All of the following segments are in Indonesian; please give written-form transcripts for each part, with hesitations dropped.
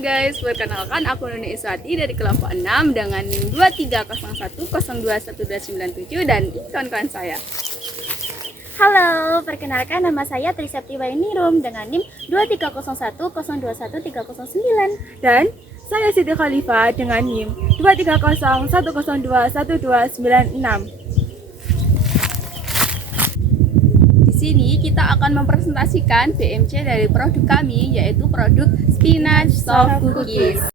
guys, perkenalkan aku Nuni Iswati dari kelompok 6 dengan NIM 2301021297 dan kawan-kawan saya. Halo, perkenalkan nama saya Trisepti Wainirum dengan NIM 2301021309. Dan saya Siti Khalifah dengan NIM 2301021296. Di sini kita akan mempresentasikan BMC dari produk kami, yaitu produk Spinach Soft Cookies.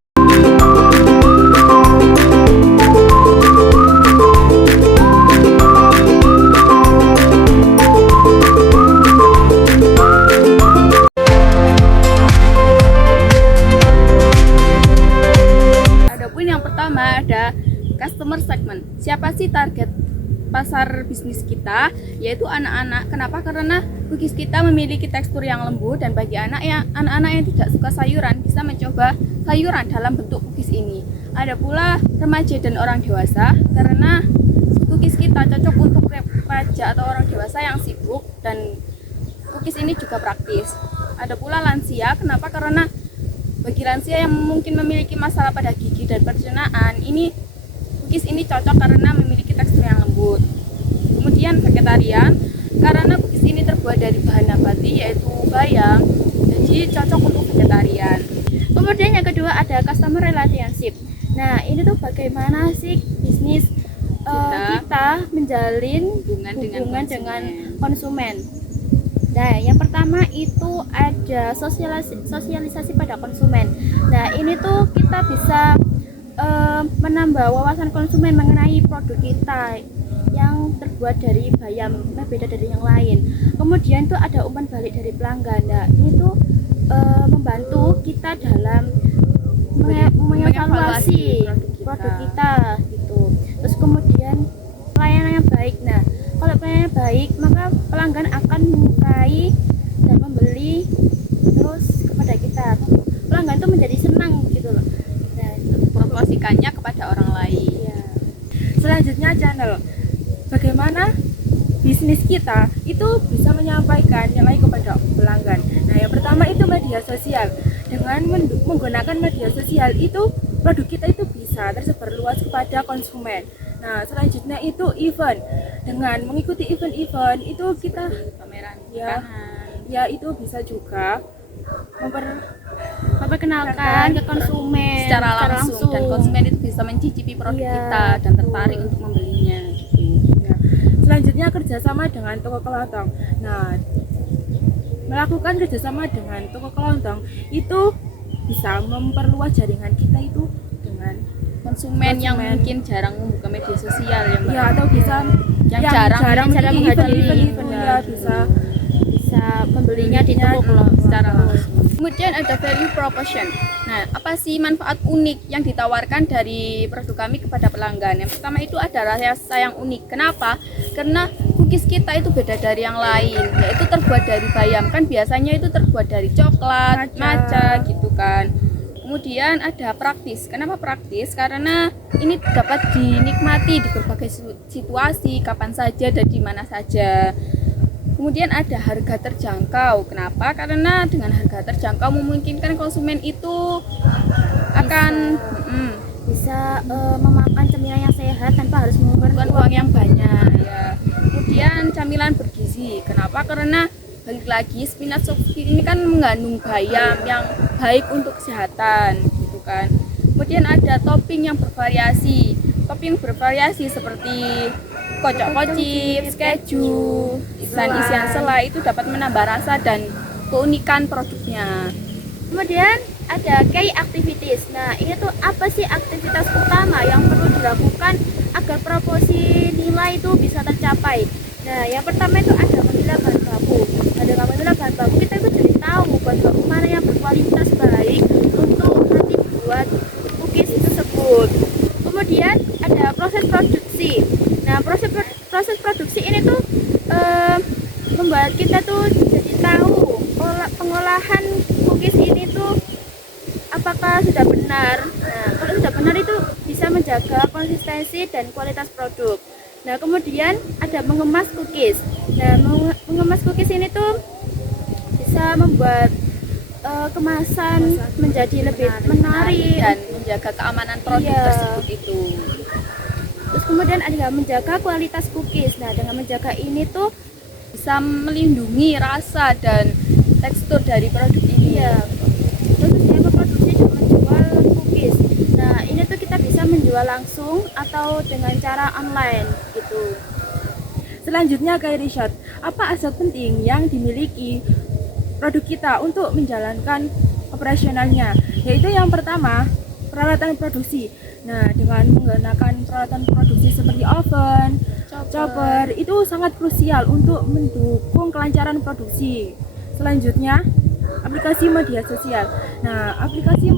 Adapun yang pertama ada customer segment. Siapa sih target pasar bisnis kita? Yaitu anak-anak. Kenapa? Karena cookies kita memiliki tekstur yang lembut, dan bagi anak-anak yang tidak suka sayuran bisa mencoba sayuran dalam bentuk cookies ini. Ada pula remaja dan orang dewasa, karena cookies kita cocok untuk remaja atau orang dewasa yang sibuk, dan cookies ini juga praktis. Ada pula lansia. Kenapa? Karena bagi lansia yang mungkin memiliki masalah pada gigi dan pencernaan, cookies ini cocok karena memiliki tekstur yang lembut. Kemudian vegetarian, karena cookies ini terbuat dari bahan nabati yaitu bayam, jadi cocok untuk vegetarian. Kemudian yang kedua ada customer relationship. Nah, ini tuh bagaimana sih bisnis kita menjalin hubungan dengan konsumen. Nah, yang pertama itu ada sosialisasi pada konsumen. Nah, ini tuh kita bisa menambah wawasan konsumen mengenai produk kita yang terbuat dari bayam, beda dari yang lain. Kemudian tuh ada umpan balik dari pelanggan. Nah, ini tuh membantu kita dalam mengevaluasi produk kita gitu. Terus kemudian pelayanan yang baik. Nah, kalau pelayanan baik, maka pelanggan akan menyukai dan membeli terus kepada kita. Pelanggan tuh menjadi senang gitu loh. Promosikannya kepada orang lain. Ya. Selanjutnya channel. Bagaimana bisnis kita itu bisa menyampaikan nilai kepada pelanggan. Nah, yang pertama itu media sosial. Dengan menggunakan media sosial itu produk kita itu bisa tersebar luas kepada konsumen. Nah, selanjutnya itu event. Dengan mengikuti event-event itu kita Pameran ya itu bisa juga memperkenalkan ke konsumen secara langsung, dan konsumen itu bisa mencicipi produk kita dan tertarik untuk membelinya gitu. Nah, selanjutnya kerjasama dengan toko kelontong. Nah, melakukan kerjasama dengan toko kelontong itu bisa memperluas jaringan kita itu dengan konsumen yang mungkin jarang membuka media sosial ya, Mbak. ya, atau bisa yang jarang menghadiri event ya, bisa membelinya di toko kelontong secara langsung. Kemudian ada value proposition. Nah, apa sih manfaat unik yang ditawarkan dari produk kami kepada pelanggan? Yang pertama itu ada rasa yang unik. Kenapa? Karena cookies kita itu beda dari yang lain, yaitu terbuat dari bayam. Kan biasanya itu terbuat dari coklat, matcha gitu kan. Kemudian ada praktis. Kenapa praktis? Karena ini dapat dinikmati di berbagai situasi, kapan saja dan di mana saja. Kemudian ada harga terjangkau. Kenapa? Karena dengan harga terjangkau memungkinkan konsumen itu akan bisa memakan cemilan yang sehat tanpa harus mengeluarkan uang yang banyak ya. Kemudian camilan bergizi. Kenapa? Karena balik lagi spinach soft cookies ini kan mengandung bayam yang baik untuk kesehatan gitu kan. Kemudian ada topping yang bervariasi. Topping bervariasi seperti kocok chips, keju, dan isian selai itu dapat menambah rasa dan keunikan produknya. Kemudian ada key activities. Nah, ini tuh apa sih aktivitas utama yang perlu dilakukan agar proporsi nilai itu bisa tercapai? Nah, yang pertama itu ada memilah bahan baku. Ada memilah bahan baku, kita itu jadi tahu bahan baku mana yang berkualitas baik untuk nanti buat cookies tersebut. Kemudian ada proses produksi. Nah, proses produksi ini tuh membuat kita tuh jadi tahu pengolahan cookies ini tuh apakah sudah benar. Nah, kalau sudah benar itu bisa menjaga konsistensi dan kualitas produk. Nah, kemudian ada mengemas cookies. Nah, mengemas cookies ini tuh bisa membuat kemasan menjadi lebih menarik dan menjaga keamanan produk Iya. tersebut itu. Terus kemudian ada menjaga kualitas cookies. Nah, dengan menjaga ini tuh Bisa melindungi rasa dan tekstur dari produk ini. iya. Terus dia memproduksi dan menjual cookies. Nah, ini tuh kita bisa menjual langsung atau dengan cara online gitu. Selanjutnya kayak Rishad, apa aspek penting yang dimiliki produk kita untuk menjalankan operasionalnya? Yaitu yang pertama, peralatan produksi. Nah, dengan menggunakan peralatan produksi seperti oven, chopper, itu sangat krusial untuk mendukung kelancaran produksi. Selanjutnya, aplikasi media sosial. Nah, aplikasi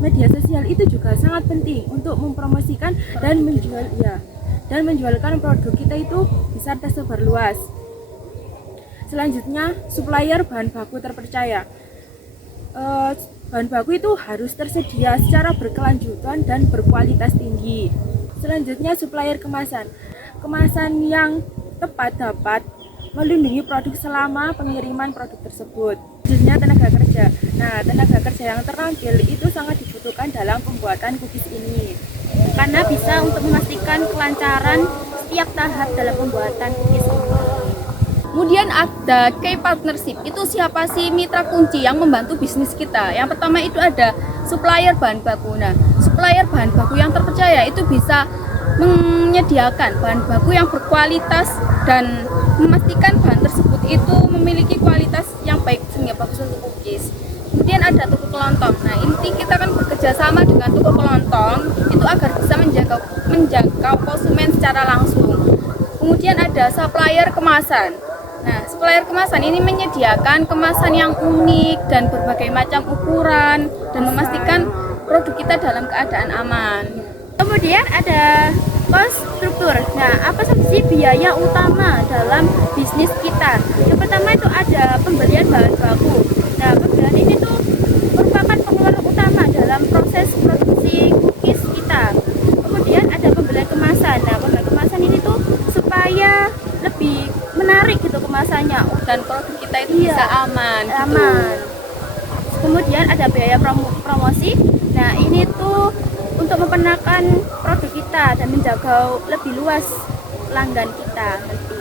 media sosial itu juga sangat penting untuk mempromosikan dan menjualkan produk kita itu bisa tersebar luas. Selanjutnya, supplier bahan baku terpercaya. Bahan baku itu harus tersedia secara berkelanjutan dan berkualitas tinggi. Selanjutnya, supplier kemasan. Kemasan yang tepat dapat melindungi produk selama pengiriman produk tersebut. Selanjutnya, tenaga kerja. Nah, tenaga kerja yang terampil itu sangat dibutuhkan dalam pembuatan cookies ini. Karena bisa untuk memastikan kelancaran setiap tahap dalam pembuatan cookies ini. Kemudian ada key partnership. Itu siapa sih mitra kunci yang membantu bisnis kita? Yang pertama itu ada supplier bahan baku. Nah, supplier bahan baku yang terpercaya itu bisa menyediakan bahan baku yang berkualitas dan memastikan bahan tersebut itu memiliki kualitas yang baik sehingga bagus untuk cookies. Kemudian ada toko kelontong. Nah, inti kita kan bekerja sama dengan toko kelontong itu agar bisa menjangkau konsumen secara langsung. Kemudian ada supplier kemasan. Nah, supplier kemasan ini menyediakan kemasan yang unik dan berbagai macam ukuran dan memastikan produk kita dalam keadaan aman. Kemudian ada cost struktur. Nah, apa sih biaya utama dalam bisnis kita? Yang pertama itu ada pembelian bahan baku. Nah, pembelian ini tuh merupakan pengeluaran utama dalam proses produksi cookies kita. Kemudian ada pembelian kemasan. Nah, pembelian kemasan ini tuh supaya lebih menarik gitu kemasannya Dan produk kita itu Iya, bisa aman. gitu. aman. Kemudian ada biaya promosi. Nah, ini tuh untuk memperkenalkan produk kita dan menjaga lebih luas pelanggan kita nanti.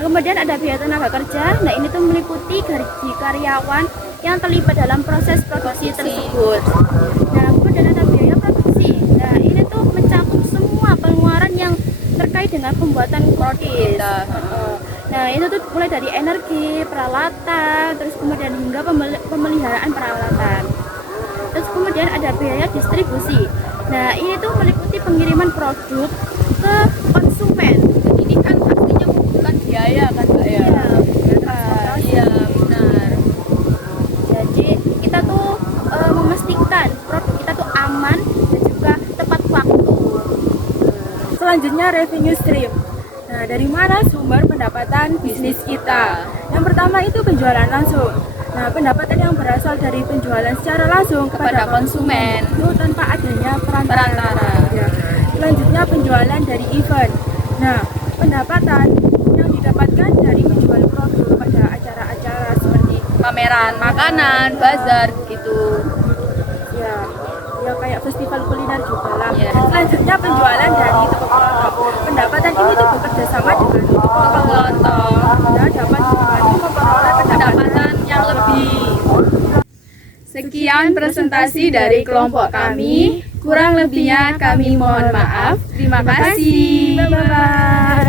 Kemudian ada biaya tenaga kerja. Nah, ini tuh meliputi gaji karyawan yang terlibat dalam proses produksi tersebut. Nah, kemudian ada biaya produksi. Nah, ini tuh mencakup semua pengeluaran yang terkait dengan pembuatan cookies. Nah, itu tuh mulai dari energi, peralatan, terus kemudian hingga pemeliharaan peralatan. Terus kemudian ada biaya distribusi. Nah, ini tuh meliputi pengiriman produk ke konsumen. Ini kan artinya membutuhkan biaya kan, Mbak ya? Iya, benar. Jadi kita tuh memastikan produk kita tuh aman dan juga tepat waktu. Selanjutnya, revenue stream. Nah, dari mana sumber pendapatan bisnis kita? Yang pertama itu penjualan langsung. Nah, pendapatan yang berasal dari penjualan secara langsung kepada konsumen itu tanpa adanya perantara. Ya. Selanjutnya, penjualan dari event. Nah, pendapatan yang didapatkan dari menjual produk pada acara-acara seperti Pameran makanan, bazar gitu. ya kayak festival kuliner juga lah. Iya. Selanjutnya, penjualan dari toko kelontong. Pendapatan ini tuh bekerja sama dengan toko kelontong. Nah, dapat membantu memperoleh Pendapatan yang lebih. Sekian presentasi dari kelompok kami. Kurang lebihnya kami mohon maaf. Terima kasih. Bye-bye.